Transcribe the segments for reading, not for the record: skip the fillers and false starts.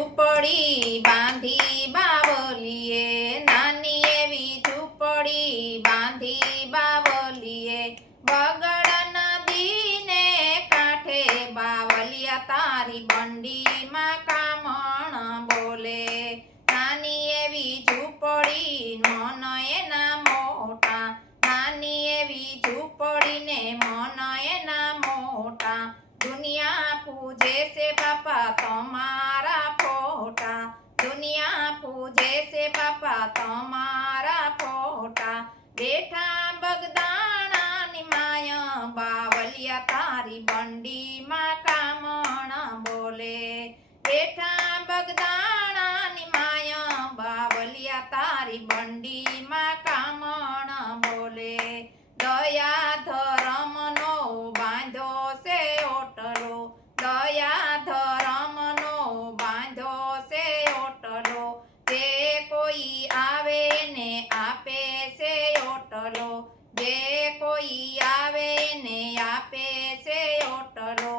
ઝૂંપડી બાંધી બાવલીએ, નાની એવી ઝૂંપડી બાંધી બાવલીએ, બગડ નદીને કાંઠે બાવલિયા તારી બંડીમાં કામણ બોલે. નાની એવી ઝૂંપડી મન એના મોટા, નાની એવી ઝૂંપડીને મન એના મોટા, દુનિયા પૂજે છે બાપા તમારા ફોટા, દુનિયા પૂજે છે બાપા તમારા ફોટા, બેઠા બગદાણાની માયા બાવલિયા તારી બંડીમાં કામણ બોલે. બેઠા બગદાણાની માયા બાવલિયા તારી બંડીમાં કામણ બોલે. દયા ધર્મનો બાંધો છે ઓટલો, દયા ધર્મનો બાંધો છે ઓટલો, જે કોઈ આવે ને આપે છે ઓટલો, જે કોઈ આવે ને આપે છે ઓટલો,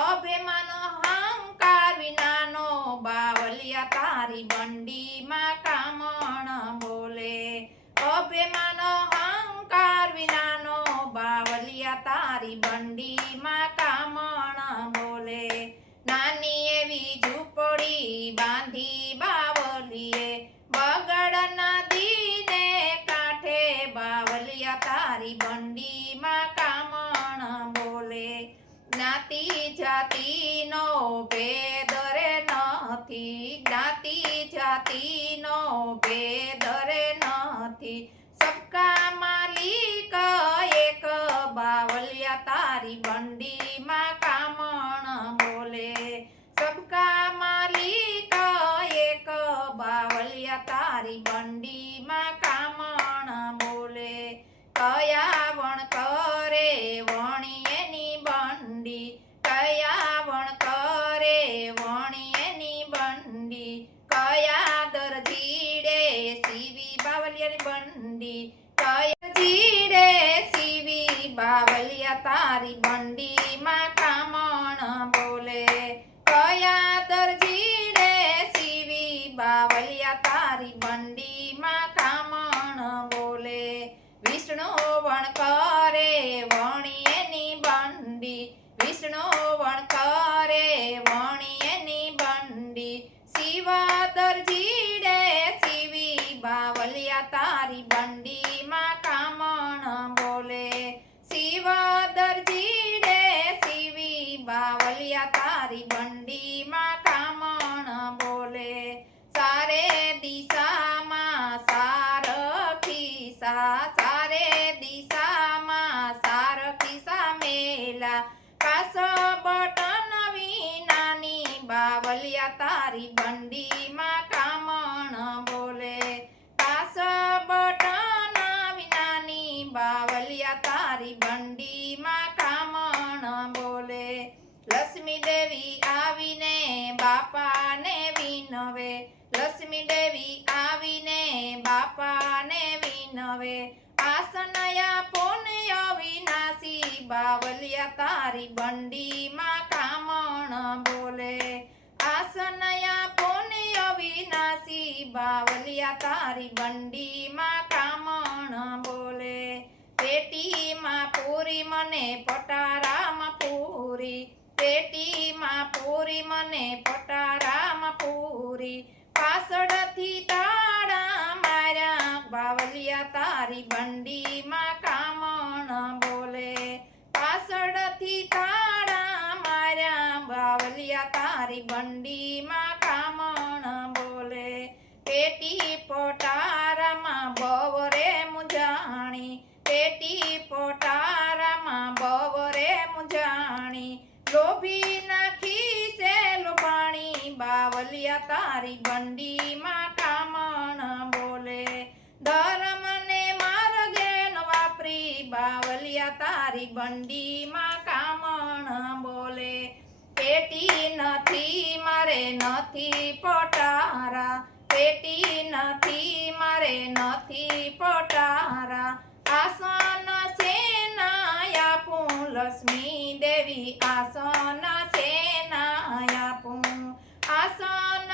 અભિમાન અહંકાર વિનાનો બાવલિયા તારી બંડીમાં કામણ બોલે. અભિમાન અહંકાર વિનાનો બાવલિયા તારી બંડીમાં કામણ બોલે. નાની એવી ઝૂંપડી બાંધી બાવલીએ, બગડ નદીને કાંઠે બાવલિયા તારી બંડીમાં કામણ બોલે. જ્ઞાતિ જાતિનો ભેદ રે નથી, જ્ઞાતિ જાતિનો ભેદ રે નથી, સબકા માલિક એક બાવલિયા તારી બંડીમાં કામણ બોલે. સબકા માલિક એક બાવલિયા તારી બંડીમાં કામણ બોલે. કયા વણ કરે વણી એની બંડી, કયા વણ કરે વણી એની બંડી, કયા દરજીડે સીવી બાવલિયાની બંડી, કયા જીડે સીવી બાવલિયા તારી બંડીમાં કામણ બોલે. કયા દરજીડે સીવી બાવલિયા તારી બંડીમાં કામણ બોલે. વિષ્ણુ વણ કરે વણી એની બંડી, વિષ્ણુ વણ કરે વણી એની બંડી, શિવ દરજીડે સીવી બાવલિયા તારી બંડીમાં કામણ બોલે. શિવ દરજીડે સીવી બાવલિયા તારી બંડીમાં કામણ બોલે. સારે દિશામાં સારખી સા, સારે દિશામાં સારખી સામેલા, કાસ બટન વિનાની બાવલિયા તારી બંડીમાં કામણ બોલે. કાસ બટન વિનાની બાવલિયા તારી બંડીમાં કામણ બોલે. લક્ષ્મી દેવી આવીને બાપાને વિનવે, લક્ષ્મી દેવી આવીને બાપાને વિનવે, આસનયા પુણ્ય વિનાશી બાવલિયા તારી બંડીમાં કામણ બોલે. આસનયા પુણ્ય વિનાશી બાવલિયા તારી બંડીમાં કામણ બોલે. પેટીમાં પૂરી મને પટારામાં પૂરી, પેટીમાં પૂરી મને પટારામાં પૂરી, પાછળથી તાળા માર્યા બાવલિયા તારી બંડીમાં કામણ બોલે. પાછળથી તાળા માર્યા બાવલિયા તારી બંડીમાં કામણ બોલે. પેટી પટારામાં બવરે મુજાણી, પેટી પટારામાં બવરે મુજાણી, લોભી નાખી છે લોભાણી બાવલિયા તારી બંડીમાં કામણ બોલે. ધર્મને માર્ગે ન વાપરી બાવલિયા તારી બંડીમાં કામણ બોલે. પેટી નથી મારે નથી પટારા, પેટી નથી મારે નથી પટારા, આસન સેના આપું લક્ષ્મી દેવી, આસન સેના આપું, આસન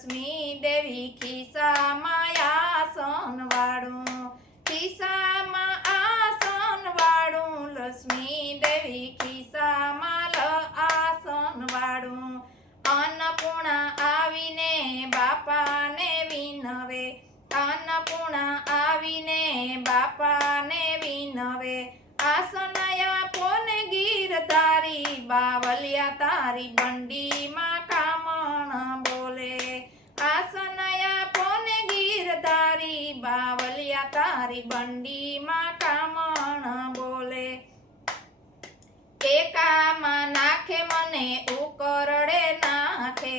લક્ષ્મી દેવી ખિસ્સામાં આસન વાળું, ખિસ્સામાં આસન વાળું, લક્ષ્મી દેવી ખિસ્સામાં આસન વાળું. અન્નપૂર્ણા આવીને બાપાને વિનવે, અન્નપૂર્ણા આવીને બાપાને વિનવે. આસનયા પોને ગીરધારી, બાવલિયા તારી બંડીમાં કામણ બોલે. આસનયા પોને ગીરધારી, બાવલિયા તારી બંડીમાં કામણ બોલે. એકામાં નાખે મને ઉકરડે નાખે,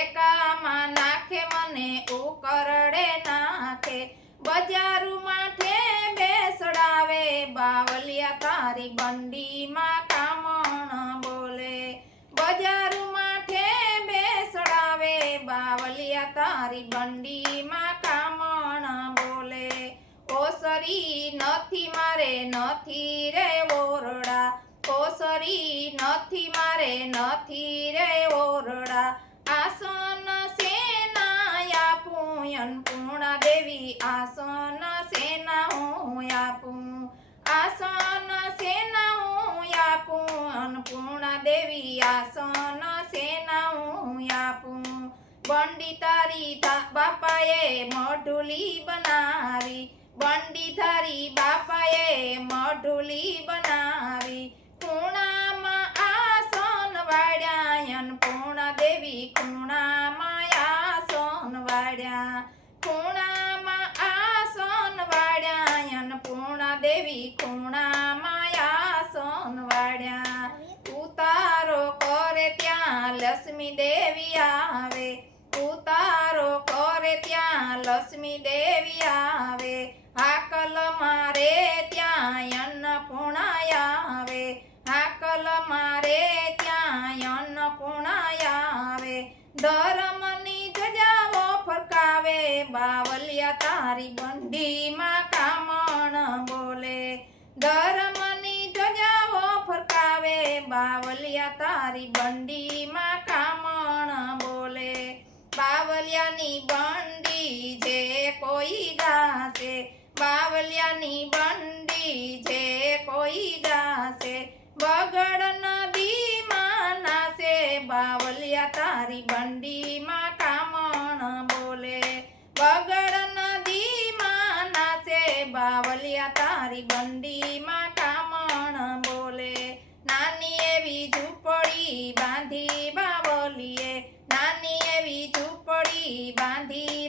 એકામાં નાખે મને ઉકરડે નાખે. બજારું માઠે બેસડાવે, બાવલિયા તારી બંડીમાં કામણ બોલે. બજારું માઠે બેસડાવે, બાવલિયા તારી બંડીમાં કામણ બોલે. ઓસરી નથી મારે નથી રે ઓરડા, ઓસરી નથી મારે નથી રે ઓરડા. આસન સેના આપું અન્નપૂર્ણા દેવી, આસન સેના હું આપું, આસન સેના હું આપું અન્નપૂર્ણા દેવી, આસન સેના હું આપું. બંડી તારી બાપાએ મઢુલી બનાવી, બંડી તારી બાપાએ મઢુલી બનાવી. ખૂણામાં આસન વાળ્યા, અન્નપૂર્ણા દેવી ખૂણામાં આસન વાળ્યા, ખૂણામાં આસન વાળ્યા, અન્નપૂર્ણા દેવી ખૂણામાં આસન વાળ્યા. ઉતારો કરે ત્યાં લક્ષ્મી દેવી આવે, ઉતારો કરે ત્યાં લક્ષ્મી દેવી આવે. હાકલ મારે ત્યાં અન્નપૂર્ણા આવે, હાકલ મારે ત્યાં અન્નપૂર્ણા આવે. ધર્મની ધજાઓ ફરકાવે, બાવલિયા તારી બંડીમાં કામણ બોલે. ધર્મની ધજાઓ ફરકાવે, બાવલિયા તારી બંડીમાં કામણ બોલે. બાવલિયાની બંડી જે કોઈ ગાશે, બાવલિયાની બંડી જે કોઈ ગાશે. બગડ નદીમાં નાશે, બાવલિયા તારી બંડીમાં કામણ બોલે. બગડ નદીમાં નાશે, બાવલિયા તારી બંડીમાં કામણ બોલે. નાની એવી ઝૂંપડી બાંધી બાવલીએ, નાની એવી ઝૂંપડી બાંધી